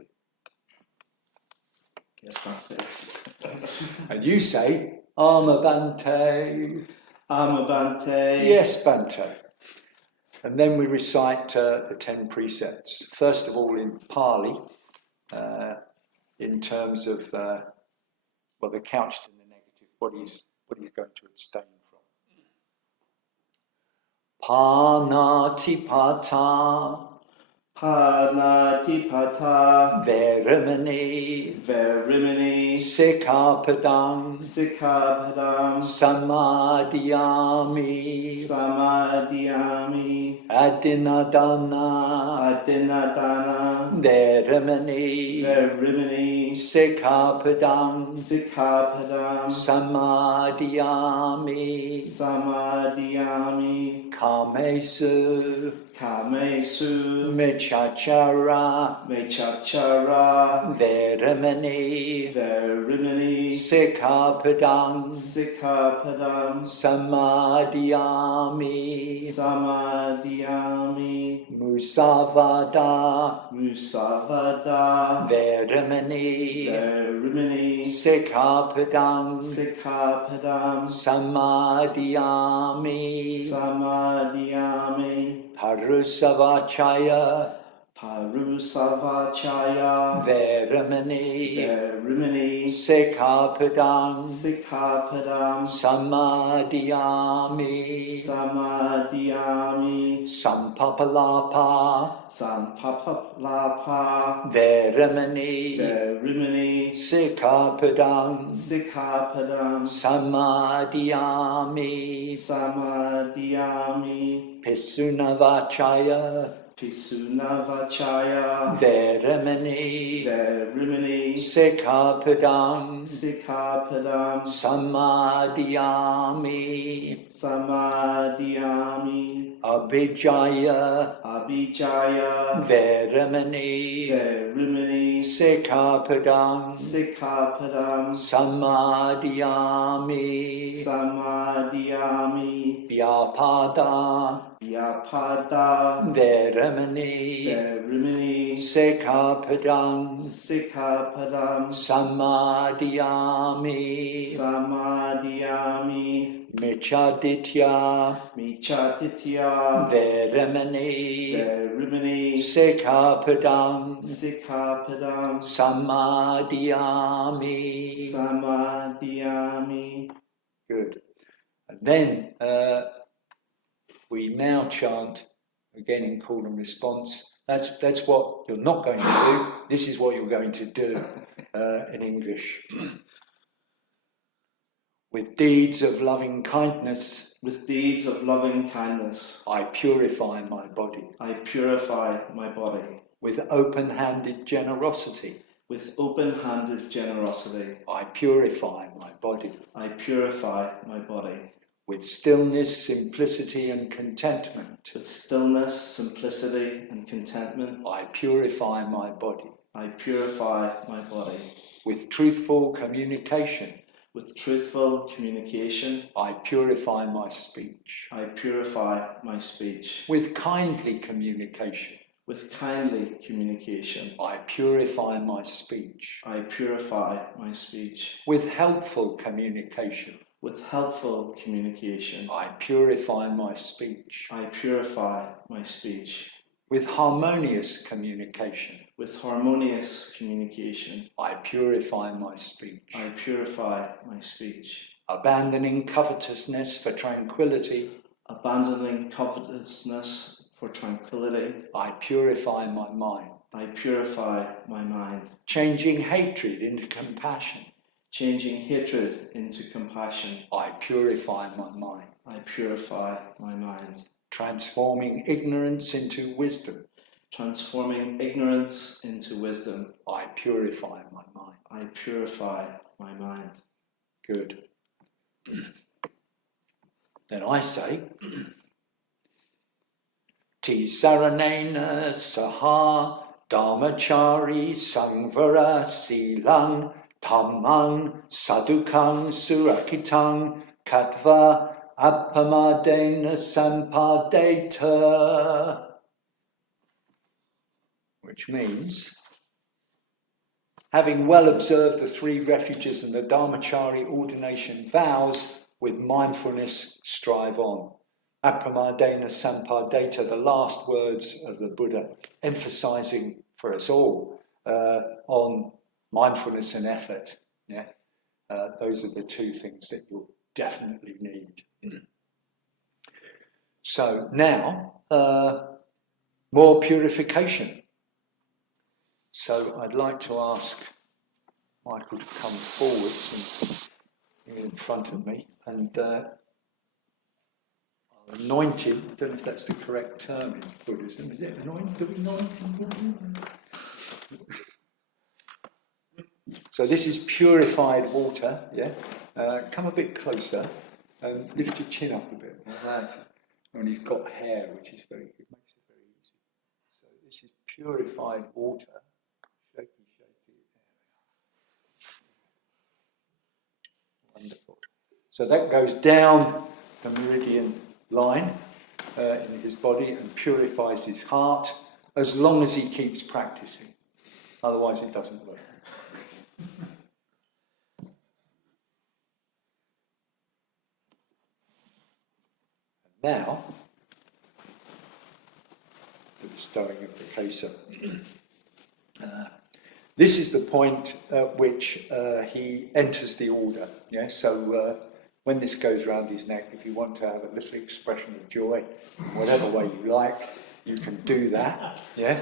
Yes, Bhante. And you say, Ama Bhante. Ama Bhante. Yes, Bhante. And then we recite the 10 precepts. First of all in Pali, in terms of, they're couched in the negative, what he's going to abstain from. Panatipata. Padmatipata. Veramani. Verimini. Sikhapadang. Sikhapadam. Samadhyami. Samadhyami. Adinadana. Adinadana. Veramani. Verimini. Sikhapadang. Sikhapadam. Samadhyami. Samadhyami. Kamesu. Kamesu. Mechachara. Mechachara. Veramani. Verimini. Sikhapadang. Sikhapadam. Samadhyami. Samadhyami. Musavada. Musavada. Veramani. Verimini. Sikhapadang. Sikhapadam. Samadhyami. Samadhyami. Parusavachaya. Parusavachaya. Veramani. Verimini. Sikhapadang. Sikhapadam. Samadhyami. Samadhyami. Sampapalapa. Sampapalapa. Veramani. Verimini. Sikhapadang. Sikhapadam. Samadhyami. Samadhyami. Pisunavachaya. Pisunavachaya. Veramani. Verimini. Sikhapadang. Sikhapadam. Samadhyami. Samadhyami. Abhijaya Abhijaya Veramani Verimini Sikhapadam Sikhapadam Samadhiyami Samadhiyami Vyapada Vyapada Veramani Verimini Sikhapadam Sikhapadam Samadhiyami Samadhiyami Michaditya Michatitya Veramani Verimini Sikhapadam Sikhapadam Samadhiyami. Samadhiyami. Good. And then we now chant again in call and response. That's what you're not going to do. This is what you're going to do in English. With deeds of loving kindness, With deeds of loving kindness, I purify my body. I purify my body. With open-handed generosity, With open-handed generosity, I purify my body. I purify my body. With stillness, simplicity, and contentment, With stillness, simplicity, and contentment, I purify my body. I purify my body. With truthful communication, With truthful communication, I purify my speech. I purify my speech. With kindly communication, With kindly communication, I purify my speech. I purify my speech. With helpful communication, With helpful communication, I purify my speech. I purify my speech. With harmonious communication, With harmonious communication, I purify my speech. I purify my speech. Abandoning covetousness for tranquility, Abandoning covetousness for tranquility, I purify my mind. I purify my mind. Changing hatred into compassion, Changing hatred into compassion, I purify my mind. I purify my mind. Transforming ignorance into wisdom, Transforming ignorance into wisdom, I purify my mind. I purify my mind. Good. Then I say, Ti saranena saha dharmachari sangvara silang dhammang sadukang surakitang katva appamadena sampadeta. Which means, having well observed the 3 refuges and the Dharmachari ordination vows, with mindfulness strive on. Appamadena sampadeta, the last words of the Buddha, emphasizing for us all on mindfulness and effort. Yeah, those are the 2 things that you'll definitely need. So now, more purification. So I'd like to ask Michael to come forwards and in front of me, and I'll anoint him. I don't know if that's the correct term in Buddhism. Is it anoint? Do we anoint in Buddhism? So this is purified water. Yeah. Come a bit closer and lift your chin up a bit like that. And he's got hair, which is very good. Makes it very easy. So this is purified water. Shaky, shaky. Wonderful. So that goes down the meridian line in his body and purifies his heart as long as he keeps practicing. Otherwise it doesn't work. Now, the bestowing of the Kesa. This is the point at which he enters the order. Yeah? So when this goes round his neck, if you want to have a little expression of joy, whatever way you like, you can do that. Yeah,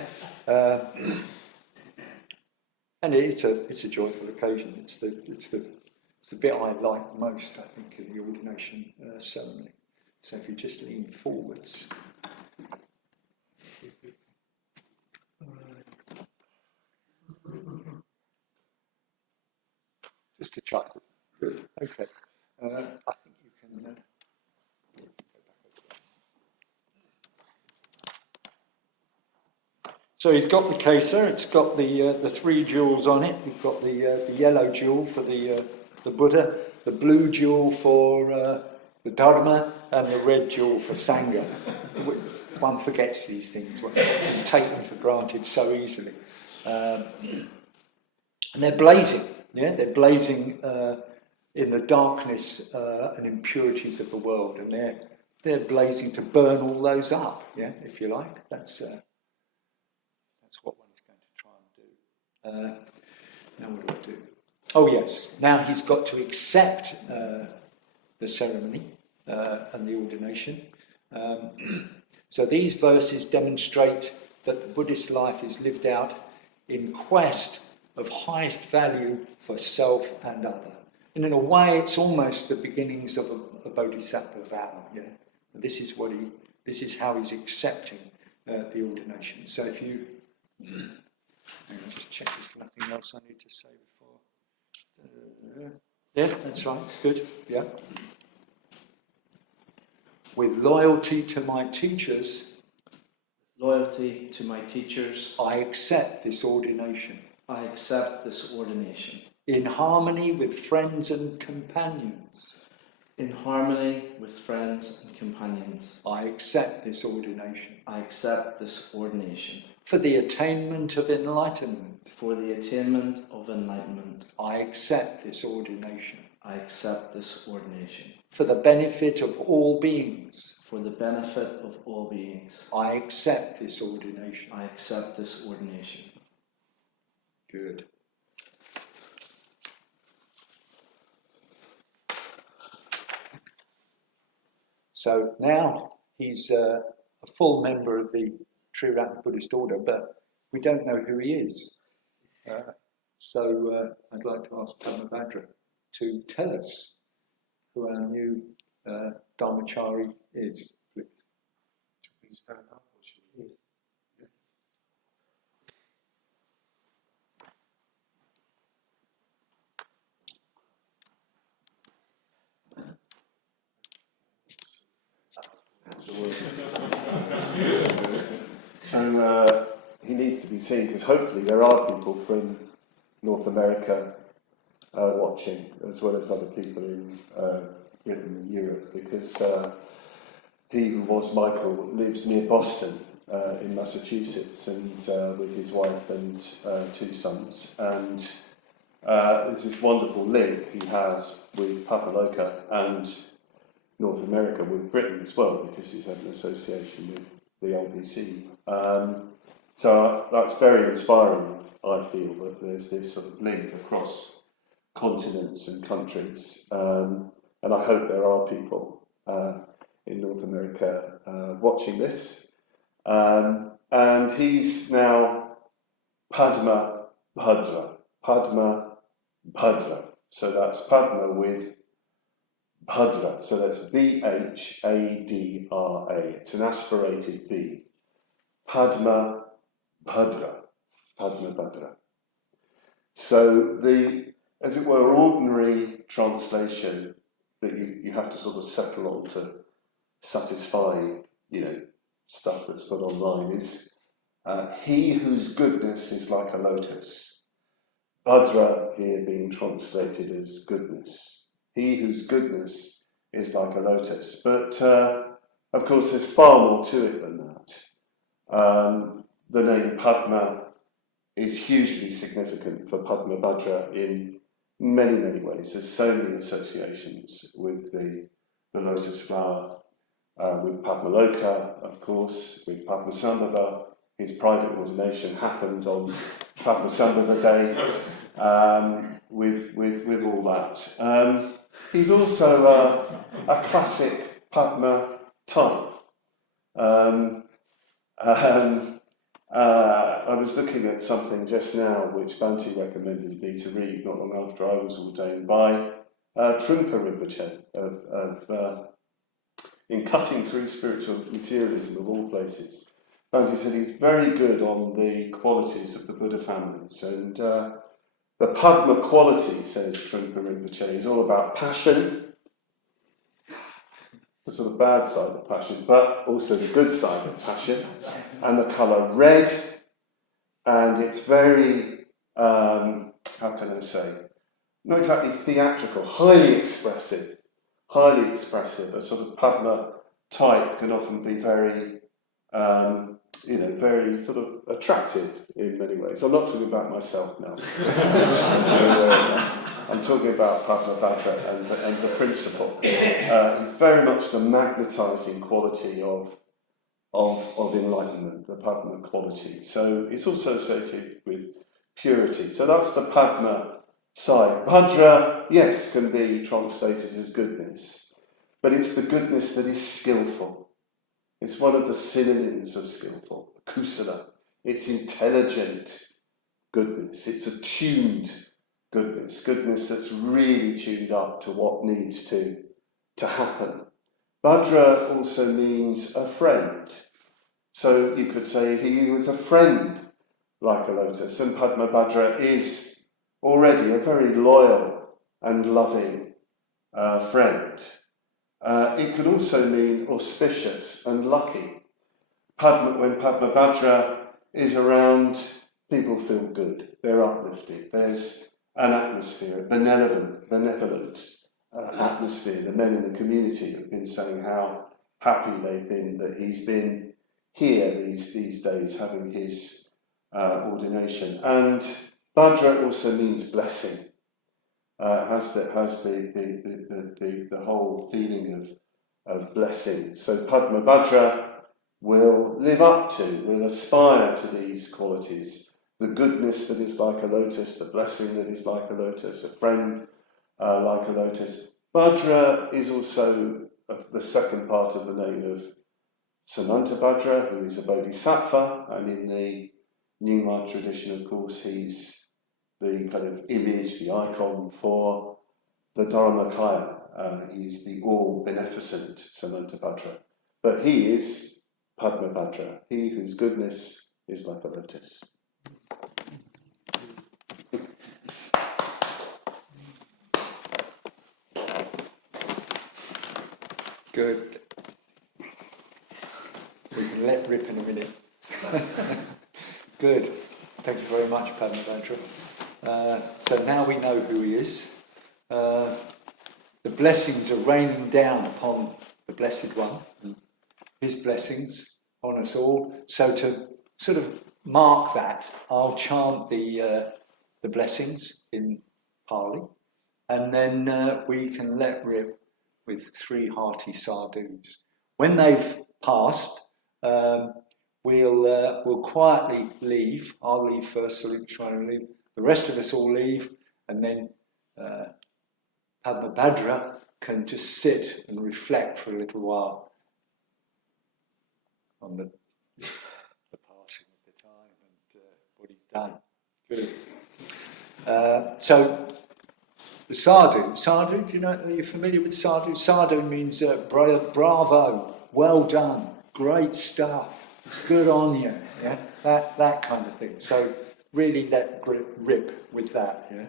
and it's a joyful occasion. It's the bit I like most, I think, in the ordination ceremony. So if you just lean forwards. Just a chuckle. Good. Okay. I think you can. So he's got the kesa. It's got the 3 jewels on it. We've got the yellow jewel for the Buddha, the blue jewel for the Dharma, and the red jewel for Sangha. One forgets these things. You take them for granted so easily. And they're blazing. Yeah, they're blazing in the darkness and impurities of the world, and they're blazing to burn all those up. Yeah, if you like. That's what one is going to try and do. Now what do I do? Oh yes, now he's got to accept the ceremony and the ordination. So these verses demonstrate that the Buddhist life is lived out in quest of highest value for self and other. And in a way, it's almost the beginnings of a bodhisattva vow. Yeah? This is how he's accepting the ordination. So if you, hang on, just check there's nothing else I need to say before. Yeah, that's right. Good. Yeah. With loyalty to my teachers, I accept this ordination. I accept this ordination. In harmony with friends and companions, In harmony with friends and companions, I accept this ordination. I accept this ordination. For the attainment of enlightenment, For the attainment of enlightenment, I accept this ordination. I accept this ordination. For the benefit of all beings, For the benefit of all beings, I accept this ordination. I accept this ordination. Good. So now he's a full member of the True Rat Buddhist order, but we don't know who he is. So I'd like to ask Padmaloka to tell us who our new Dharmachari is, please. Should we stand up or should we? Yes. So he needs to be seen because hopefully there are people from North America watching, as well as other people in Britain and Europe, because he who was Michael lives near Boston in Massachusetts, and with his wife and 2 sons, and there's this wonderful link he has with Padmaloka and North America, with Britain as well, because he's had an association with the LBC. So that's very inspiring, I feel, that there's this sort of link across continents and countries, and I hope there are people in North America watching this. And he's now Padma Bhadra. Padma Bhadra. So that's Padma with Bhadra. So that's Bhadra. It's an aspirated B. Padma Bhadra. Padma Bhadra. So the, as it were, ordinary translation that you have to sort of settle on to satisfy, stuff that's put online is he whose goodness is like a lotus. Bhadra here being translated as goodness. He whose goodness is like a lotus. But of course there's far more to it than that. The name Padma is hugely significant for Padma Bhadra in many, many ways. There's so many associations with the lotus flower, with Padmaloka, of course, with Padmasambhava. His private ordination happened on Padmasambhava Day, with all that. He's also a classic Padma type. I was looking at something just now which Bhante recommended me to read not long after I was ordained by Trungpa Rinpoche in Cutting Through Spiritual Materialism of all places. Bhante said he's very good on the qualities of the Buddha families, and the Padma quality, says Trungpa Rinpoche, is all about passion, the sort of bad side of passion, but also the good side of passion, and the colour red, and it's very, how can I say, not exactly theatrical, highly expressive. A sort of Padma type can often be very, very sort of attractive in many ways. I'm not talking about myself now. I'm talking about Padmabhadra and the principle. Very much the magnetising quality of enlightenment, the Padma quality. So it's also associated with purity. So that's the Padma side. Bhadra, yes, can be translated as goodness, but it's the goodness that is skillful. It's one of the synonyms of skillful, kusala. It's intelligent goodness. It's attuned goodness that's really tuned up to what needs to happen. Bhadra also means a friend. So you could say he was a friend like a lotus, and Padmabhadra is already a very loyal and loving friend. It could also mean auspicious and lucky. When Padmabhadra is around, people feel good, they're uplifted. There's an atmosphere, a benevolent atmosphere. The men in the community have been saying how happy they've been that he's been here these days having his ordination. And Bhadra also means blessing. Has the whole feeling of blessing. So Padmabhadra will live up to, will aspire to these qualities. The goodness that is like a lotus, the blessing that is like a lotus, a friend like a lotus. Bhadra is also the second part of the name of Samantabhadra, who is a bodhisattva, and in the Nyingma tradition, of course, he's the kind of image, the icon for the Dharmakaya. He's the all-beneficent Samantabhadra. But he is Padmabhadra, he whose goodness is like a lotus. Good. We can let rip in a minute. Good. Thank you very much, Padmabhadra. So now we know who he is. The blessings are raining down upon the Blessed One. His blessings on us all. So to sort of mark that, I'll chant the blessings in Pali, and then we can let rip with 3 hearty sadhus. When they've passed, we'll quietly leave. I'll leave first, so trying to leave. The rest of us all leave, and then Padmabhadra can just sit and reflect for a little while on the passing of the time and what he's done. Good. So the sadhu, do you know, are you familiar with sadhu? Sadhu means bravo, well done, great stuff, good on you, yeah, that kind of thing. So really let rip with that, yeah.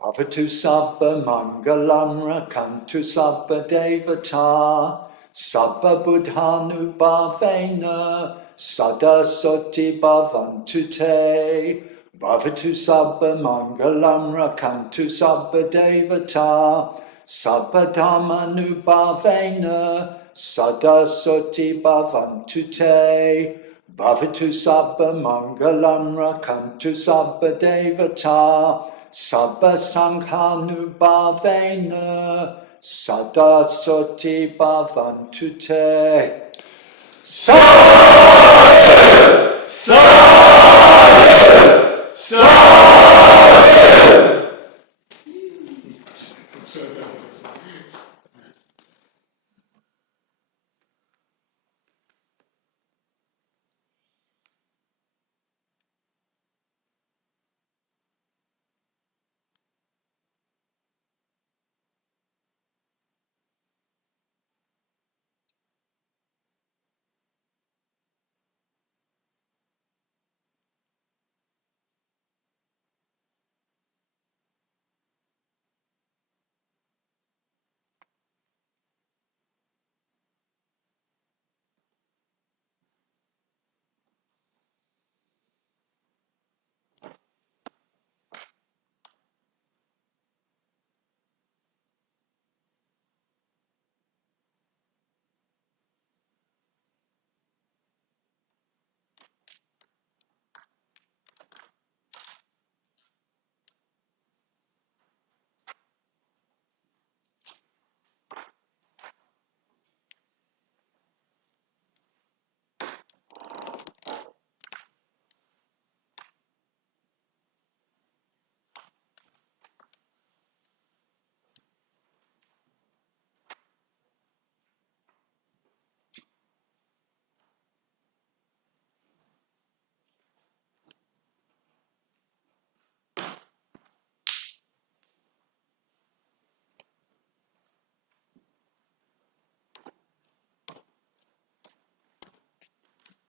Bhavatu sabba mangalam rakantu sabba devata sabba buddhanu bhavena sada soti bhavantu te. Bhavatu sabba mangalam rakantu sabba devata sabba dhammanu bhavena sada soti bhavantu te. Bhavatu sabba mangalam rakantu sabba devata sabba sanghanu bhavena sada soti bhavantu te. Sadhu! Sadhu! Sadhu!